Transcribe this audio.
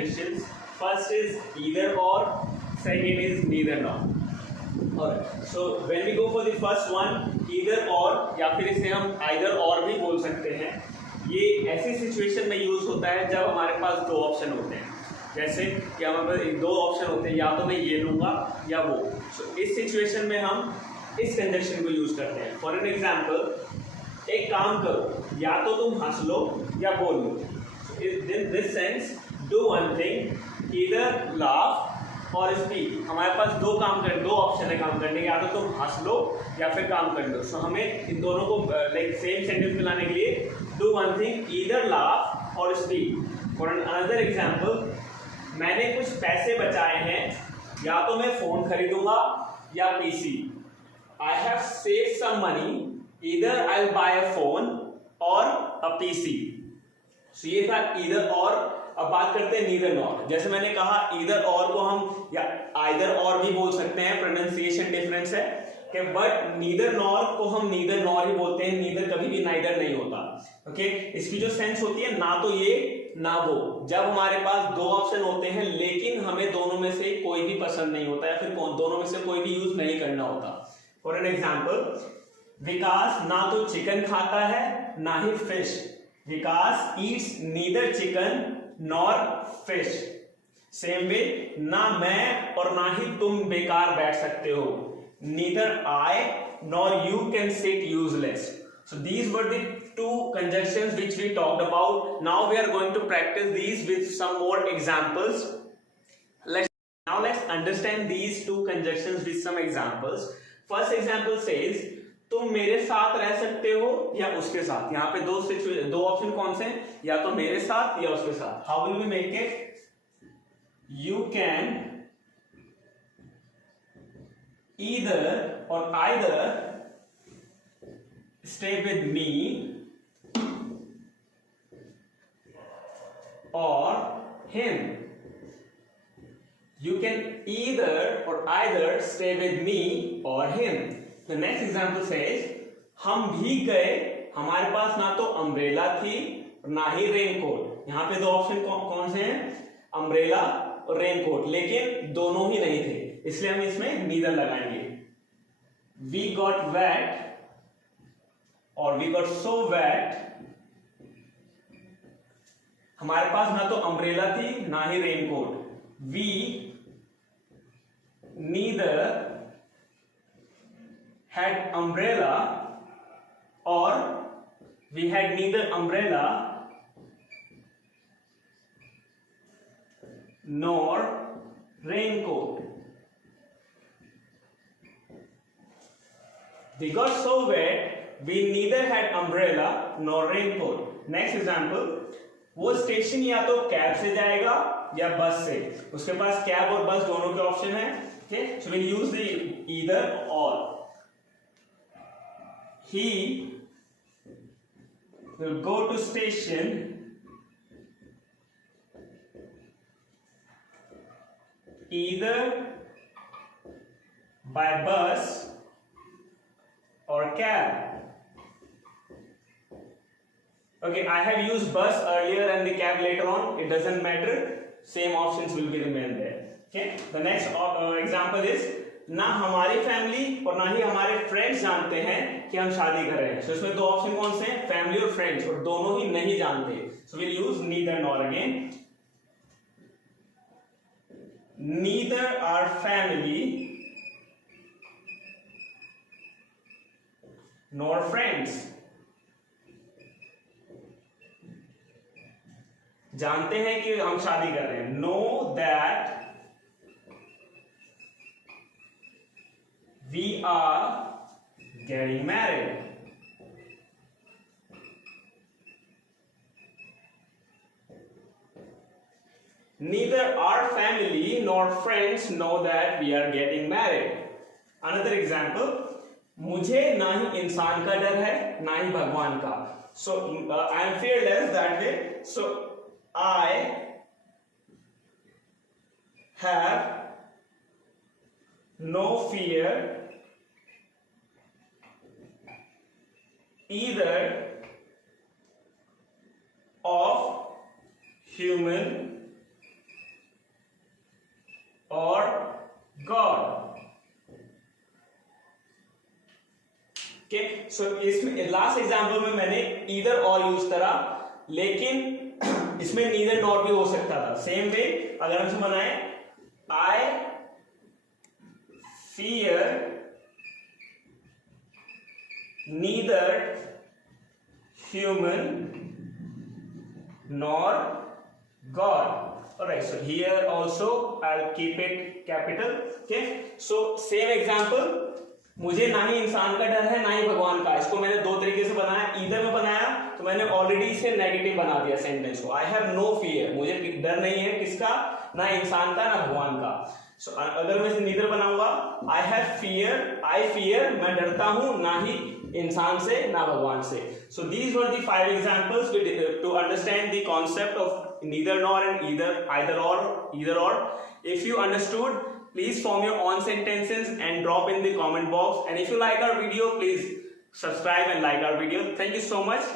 conjunctions. First is either or, second is neither nor. Alright, so when we go for the first one, either or, या फिर इसे हम either or भी बोल सकते हैं. ये ऐसी सिचुएशन में यूज होता है जब हमारे पास दो ऑप्शन होते हैं. जैसे कि हमारे पास दो ऑप्शन होते हैं, या तो मैं ये लूंगा या वो. So, इस सिचुएशन में हम इस कंजंक्शन को यूज करते हैं. फॉर एन एग्जाम्पल, एक काम करो, या तो तुम हंस लो या बोल लो. In this sense, do one thing, either laugh और स्पीक. हमारे पास दो ऑप्शन है काम करने के, या तो तुम हंस लो या फिर काम कर लो. सो हमें इन दोनों को लाइक सेम सेंटेंस में लाने के लिए do one thing, either laugh और स्पीक. फॉर अनदर एग्जाम्पल, मैंने कुछ पैसे बचाए हैं, या तो मैं फोन खरीदूंगा या PC. I have save some money, either I will buy a phone or a PC. सो ये था ईदर और. अब बात करते हैं नीदर नॉर. जैसे मैंने कहा, ईदर और को हम या आइदर और भी बोल सकते हैं, प्रोनाउंसिएशन डिफरेंस है कि, बट नीदर नॉर को हम नीदर नॉर ही बोलते हैं. नीदर कभी भी नाइदर नहीं होता. ओके, इसकी जो सेंस होती है, ना तो ये ना वो. जब हमारे पास दो ऑप्शन होते हैं लेकिन हमें दोनों में से कोई भी पसंद नहीं होता, या फिर दोनों में से कोई भी यूज नहीं करना होता. फॉर एन एग्जाम्पल, विकास ना तो चिकन खाता है ना ही fish. Vikas eats neither chicken nor fish. Same way, ना मैं और ना ही तुम बेकार बैठ सकते हो. Neither I nor you can sit useless. So these were the two conjunctions which we talked about. Now we are going to practice these with some more examples. Let's understand these two conjunctions with some examples. First example says, तुम मेरे साथ रह सकते हो या उसके साथ. यहाँ पे दो ऑप्शन कौन से हैं, या तो मेरे साथ या उसके साथ. How will we make it? You can either or either stay with me or him. You can either or either stay with me or him. The next example says, हम भीग गए, हमारे पास ना तो अम्ब्रेला थी और ना ही रेनकोट. यहाँ पे दो ऑप्शन कौन से हैं? अम्ब्रेला और रेनकोट, लेकिन दोनों ही नहीं थे, इसलिए हम इसमें नीदर लगाएंगे. We got wet और we got so wet. हमारे पास ना तो अम्ब्रेला थी ना ही raincoat. We neither had umbrella or we had neither umbrella nor raincoat. We got so wet, we neither had umbrella nor raincoat. Next example, वो स्टेशन या तो कैब से जाएगा या बस से. उसके पास कैब और बस दोनों के ऑप्शन है. Okay, so we'll use the either or. He will go to station either by bus or cab. Okay, I have used bus earlier and the cab later on. It doesn't matter. Same options will be remain there. Okay. The next example is, ना हमारी फैमिली और ना ही हमारे फ्रेंड्स जानते हैं कि हम शादी कर रहे हैं. So इसमें दो ऑप्शन कौन से हैं? फैमिली और फ्रेंड्स, और दोनों ही नहीं जानते. So we'll use neither nor again. Neither our family nor friends जानते हैं कि हम शादी कर रहे हैं. Know that we are getting married. Neither our family nor friends know that we are getting married. Another example, मुझे ना ही इंसान का डर है ना ही भगवान का. So I am fearless that way. So I have no fear either of human सो इसमें लास्ट एग्जांपल में मैंने ईदर और यूज करा, लेकिन इसमें नीदर नॉर भी हो सकता था। सेम वे अगर हम इसे बनाए, I fear neither human nor God. Alright, so here also I'll keep it capital. Okay, so same example, मुझे ना ही इंसान का डर है ना ही भगवान का। इसको मैंने दो तरीके से बनाया। ईदर में बनाया तो मैंने ऑलरेडी इसे नेगेटिव बना दिया सेंटेंस को। आई हैव नो फियर, मुझे डर नहीं है किसका, ना इंसान का ना भगवान का। सो अगर मैं नीदर बनाऊंगा, I have fear, I fear मैं डरता हूं, ना ही इंसान से ना भगवान से। So these were the 5 examples to understand the concept of neither nor and either or. If you understood, please form your own sentences and drop in the comment box. And if you like our video, please subscribe and like our video. Thank you so much.